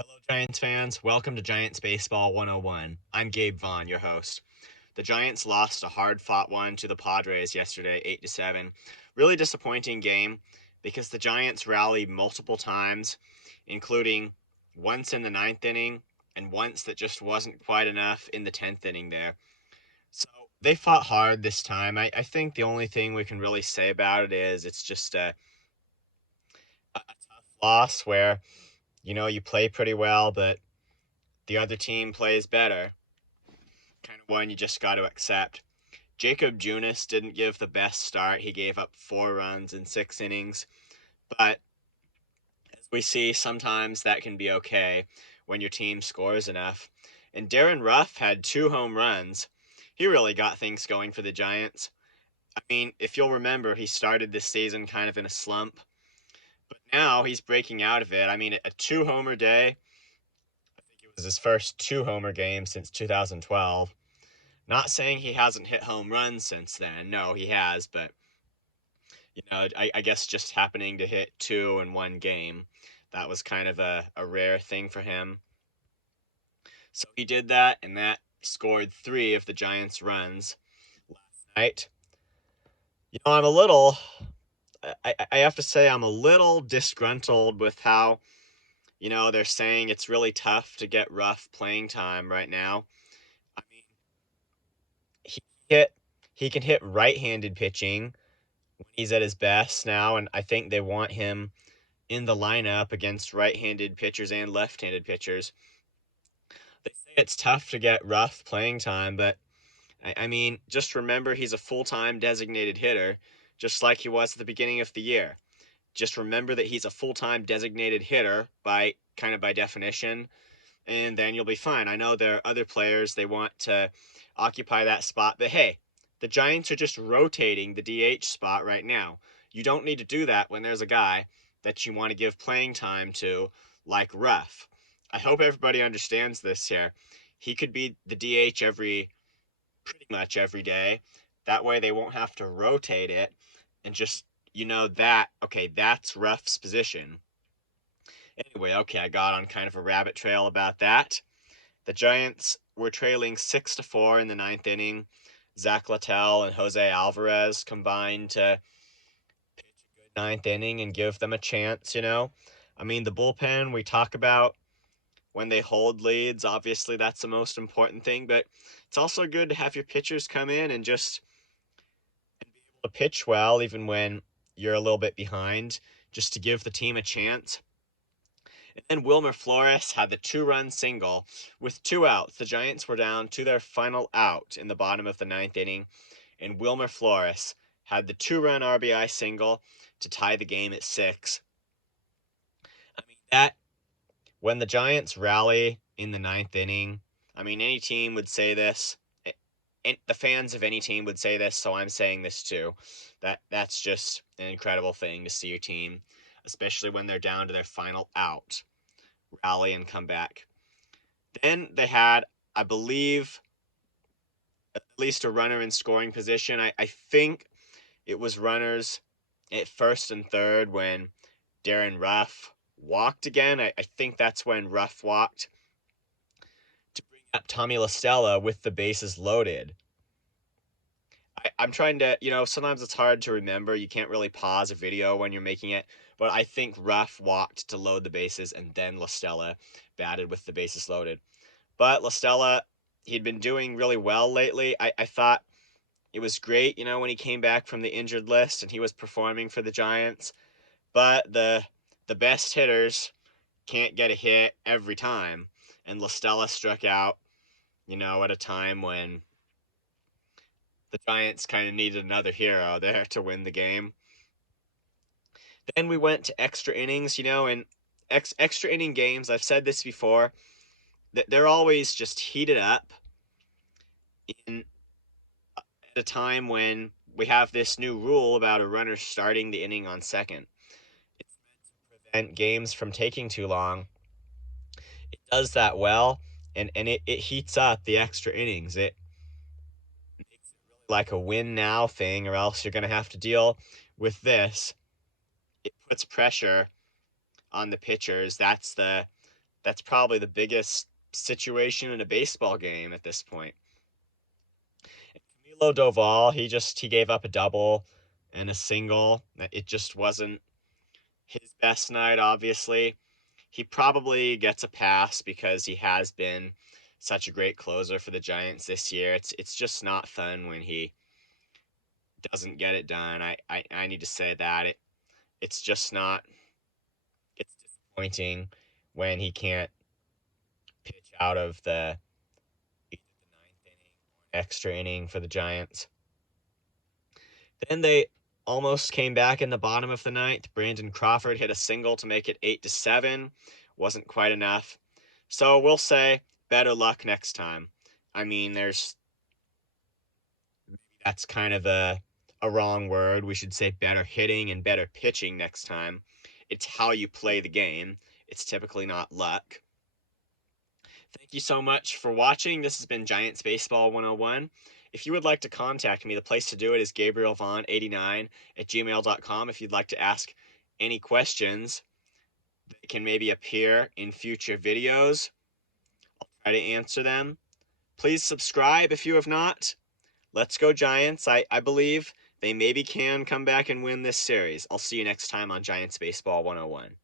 Hello, Giants fans. Welcome to Giants Baseball 101. I'm Gabe Vaughn, your host. The Giants lost a hard-fought one to the Padres yesterday, 8-7. Really disappointing game because the Giants rallied multiple times, including once in the ninth inning and once that just wasn't quite enough in the 10th inning there. So they fought hard this time. I think the only thing we can really say about it is it's just a tough loss where, you play pretty well, but the other team plays better. Kind of one you just got to accept. Jacob Junis didn't give the best start. He gave up 4 runs in 6 innings. But as we see, sometimes that can be okay when your team scores enough. And Darin Ruf had 2 home runs. He really got things going for the Giants. I mean, if you'll remember, he started this season kind of in a slump. But now he's breaking out of it. I mean, a 2 homer day. I think it was his first 2 homer game since 2012. Not saying he hasn't hit home runs since then. No, he has, but I guess just happening to hit two in one game, that was kind of a rare thing for him. So he did that, and that scored 3 of the Giants' runs last night. I'm a little, I have to say, I'm a little disgruntled with how, they're saying it's really tough to get Ruf playing time right now. I mean, he hit, he can hit right-handed pitching when he's at his best now, and I think they want him in the lineup against right-handed pitchers and left-handed pitchers. They say it's tough to get Ruf playing time, but I mean, just remember he's a full-time designated hitter, just like he was at the beginning of the year. Just remember that he's a full-time designated hitter by definition, and then you'll be fine. I know there are other players they want to occupy that spot, but hey, the Giants are just rotating the DH spot right now. You don't need to do that when there's a guy that you want to give playing time to, like Ruf. I hope everybody understands this here. He could be the DH pretty much every day. That way they won't have to rotate it and just, okay, that's Ruf's position. Anyway, okay, I got on kind of a rabbit trail about that. The Giants were trailing 6-4 in the ninth inning. Zach Littell and Jose Alvarez combined to pitch a good ninth inning and give them a chance. I mean, the bullpen we talk about when they hold leads, obviously that's the most important thing, but it's also good to have your pitchers come in and just be able to pitch well even when you're a little bit behind, just to give the team a chance. And then Wilmer Flores had the 2-run single with 2 outs. The Giants were down to their final out in the bottom of the ninth inning, and Wilmer Flores had the 2-run RBI single to tie the game at 6. I mean, that when the Giants rally in the ninth inning, I mean, any team would say this. And the fans of any team would say this, so I'm saying this too. That's just an incredible thing to see your team, especially when they're down to their final out, rally and come back. Then they had, I believe, at least a runner in scoring position. I think it was runners at first and third when Darin Ruf walked again. I think that's when Ruf walked to bring up Tommy La Stella with the bases loaded. I'm trying to, sometimes it's hard to remember. You can't really pause a video when you're making it. But I think Ruf walked to load the bases, and then La Stella batted with the bases loaded. But La Stella, he'd been doing really well lately. I thought it was great, when he came back from the injured list and he was performing for the Giants. But the best hitters can't get a hit every time. And La Stella struck out, at a time when the Giants kind of needed another hero there to win the game. Then we went to extra innings, and extra inning games, I've said this before, that they're always just heated up in at a time when we have this new rule about a runner starting the inning on second. It's meant to prevent games from taking too long. It does that well, and it heats up the extra innings. It makes it really like a win now thing, or else you're going to have to deal with this. It puts pressure on the pitchers. That's the That's probably the biggest situation in a baseball game at this point. Camilo Doval, he gave up a double and a single. It just wasn't his best night, obviously. He probably gets a pass because he has been such a great closer for the Giants this year. It's just not fun when he doesn't get it done. I need to say that. It's just not, it's disappointing when he can't pitch out of the either the ninth inning or an extra inning for the Giants. Then they almost came back in the bottom of the ninth. Brandon Crawford hit a single to make it 8-7. Wasn't quite enough. So we'll say better luck next time. I mean, that's kind of a wrong word. We should say better hitting and better pitching next time. It's how you play the game. It's typically not luck. Thank you so much for watching. This has been Giants Baseball 101. If you would like to contact me, the place to do it is gabrielvaughn89@gmail.com. If you'd like to ask any questions that can maybe appear in future videos, I'll try to answer them. Please subscribe if you have not. Let's go Giants. I believe they maybe can come back and win this series. I'll see you next time on Giants Baseball 101.